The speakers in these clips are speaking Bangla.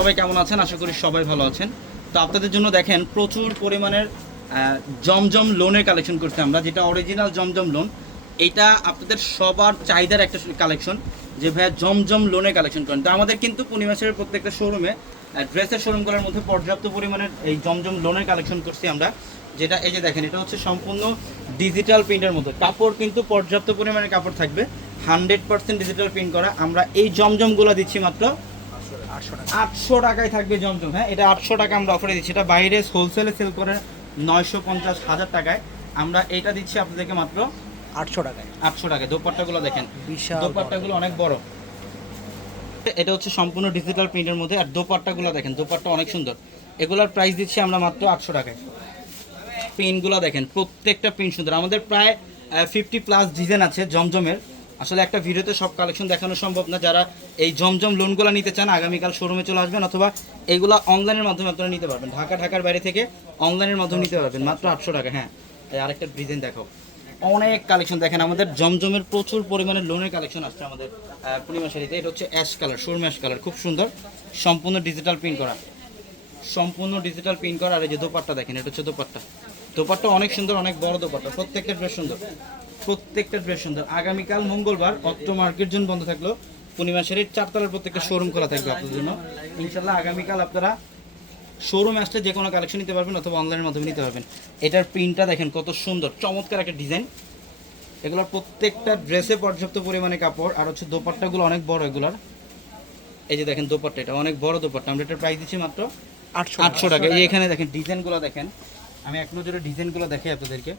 সবাই কেমন আছেন? আশা করি সবাই ভালো আছেন। তো আপনাদের জন্য দেখেন, প্রচুর পরিমাণের জমজম লোনের কালেকশন করছি আমরা, যেটা অরিজিনাল জমজম লোন এটা আপনাদের সবার চাহিদার একটা কালেকশন যে ভাইয়া জমজম লোনের কালেকশন করেন। তো আমাদের কিন্তু পূর্ণিমাসের প্রত্যেকটা শোরুমে ড্রেসের শোরুমগুলোর মধ্যে পর্যাপ্ত পরিমাণের এই জমজম লোনের কালেকশন করছি আমরা। যেটা, এই যে দেখেন, এটা হচ্ছে সম্পূর্ণ ডিজিটাল প্রিন্টের মধ্যে। কাপড় কিন্তু পর্যাপ্ত পরিমাণের কাপড় থাকবে। হান্ড্রেড পার্সেন্ট ডিজিটাল প্রিন্ট করা। আমরা এই জমজমগুলো দিচ্ছি মাত্র আটশো টাকা। আটশো টাকায় থাকবে জমজম হ্যাঁ? এটা আটশো টাকা আমরা অফারে দিচ্ছি। এটা বাইরে হোলসেলে সেল করে নয়শো পঞ্চাশ হাজার টাকায়। আমরা এটা দিচ্ছি আপনাদেরকে মাত্র আটশো টাকায়। আটশো টাকায়। দোপাট্টাগুলো দেখেন। দোপাট্টাগুলো অনেক বড়। এটা হচ্ছে সম্পূর্ণ ডিজিটাল প্রিন্টের মধ্যে। আর দোপাট্টাগুলো দেখেন দোপাট্টা অনেক সুন্দর। এগুলোর প্রাইস দিচ্ছি আমরা মাত্র আটশো টাকায়। প্রিন্টগুলো দেখেন প্রত্যেকটা প্রিন্ট সুন্দর। আমাদের প্রায় ফিফটি প্লাস ডিজাইন আছে জমজমের। আসলে একটা ভিডিওতে সব কালেকশন দেখানো সম্ভব না। যারা এই জমজম লোনগুলো নিতে চান আগামীকাল শোরুমে চলে আসবেন অথবা এইগুলো অনলাইনের মাধ্যমে আপনারা নিতে পারবেন। ঢাকা ঢাকার বাইরে থেকে অনলাইনের মাধ্যমে নিতে পারবেন। মাত্র আটশো টাকা হ্যাঁ। আরেকটা ডিজাইন দেখাও। অনেক কালেকশন দেখেন আমাদের জমজমের প্রচুর পরিমাণে লোনের কালেকশন আসছে আমাদের পূর্ণিমা শাড়িতে। এটা হচ্ছে অ্যাশ কালার সুরম অ্যাশ কালার খুব সুন্দর। সম্পূর্ণ ডিজিটাল প্রিন্ট করা। সম্পূর্ণ ডিজিটাল প্রিন্ট করা। আর এই যে দোপাট্টা দেখেন এটা হচ্ছে দোপাট্টা। দোপাট্টা অনেক সুন্দর অনেক বড় দোপাট্টা প্রত্যেকটা বেশ সুন্দর। প্রত্যেকটা ড্রেস সুন্দর। আগামীকাল মঙ্গলবার অত্র মার্কেট জন্য বন্ধ থাকল। পূর্ণিমা শাড়ির চারতলার প্রত্যেকটা শোরুম খোলা থাকবে আপনাদের জন্য। ইনশাল্লাহ আগামীকাল আপনারা শোরুম আসলে যে কোনো কালেকশন নিতে পারবেন অথবা অনলাইনের মাধ্যমে নিতে পারবেন। এটার প্রিন্টটা দেখেন কত সুন্দর চমৎকার একটা ডিজাইন এগুলোর প্রত্যেকটা ড্রেসে পর্যাপ্ত পরিমাণে কাপড় আর হচ্ছে দোপাট্টাগুলো অনেক বড় এগুলার। এই যে দেখেন দোপাট্টা এটা অনেক বড় দোপাট্টা। আমরা এটার প্রাইস দিচ্ছি মাত্র আটশো আটশো টাকা। এই এখানে দেখেন ডিজাইনগুলো দেখেন। আমি এক নজরে ডিজাইনগুলো দেখাই আপনাদেরকে।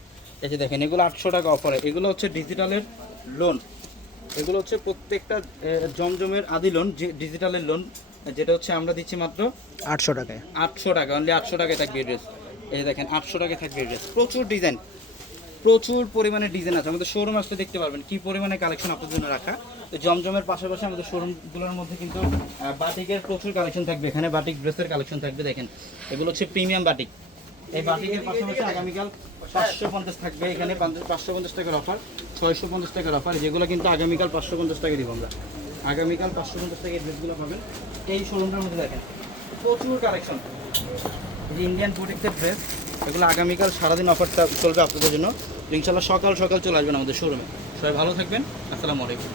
এই যে দেখেন এগুলো আটশো টাকা অফারে এগুলো হচ্ছে ডিজিটালের লোন এগুলো হচ্ছে প্রত্যেকটা জমজমের আদি লোন যে ডিজিটালের লোন যেটা হচ্ছে আমরা দিচ্ছি মাত্র আটশো টাকায়। আটশো টাকা অনলি আটশো টাকায় থাকবে ড্রেস এই যে দেখেন আটশো টাকায় থাকবে ড্রেস প্রচুর ডিজাইন প্রচুর পরিমাণে ডিজাইন আছে। আমাদের শোরুম আসলে দেখতে পারবেন কি পরিমাণে কালেকশন আপনাদের জন্য রাখা। তো জমজমের পাশাপাশি আমাদের শোরুমগুলোর মধ্যে কিন্তু বাটিকের প্রচুর কালেকশন থাকবে। এখানে বাটিক ড্রেসের কালেকশন থাকবে দেখেন। এগুলো হচ্ছে প্রিমিয়াম বাটিক এই বাটিকের পাশাপাশি আগামীকাল পাঁচশো পঞ্চাশ থাকবে এখানে পাঁচশো পঞ্চাশ টাকার অফার ছয়শো পঞ্চাশ টাকার অফার যেগুলো কিন্তু আগামীকাল পাঁচশো পঞ্চাশ টাকা দিব আমরা। আগামীকাল পাঁচশো পঞ্চাশ টাকা এই ড্রেসগুলো পাবেন। এই শোরুমটার মধ্যে দেখেন, প্রচুর কালেকশন ইন্ডিয়ান প্রোটেক্টেড ড্রেস এগুলো আগামীকাল সারাদিন অফারটা চলবে আপনাদের জন্য। ইনশাল্লাহ সকাল সকাল চলে আসবেন আমাদের শোরুমে সবাই ভালো থাকবেন। আসসালামু আলাইকুম।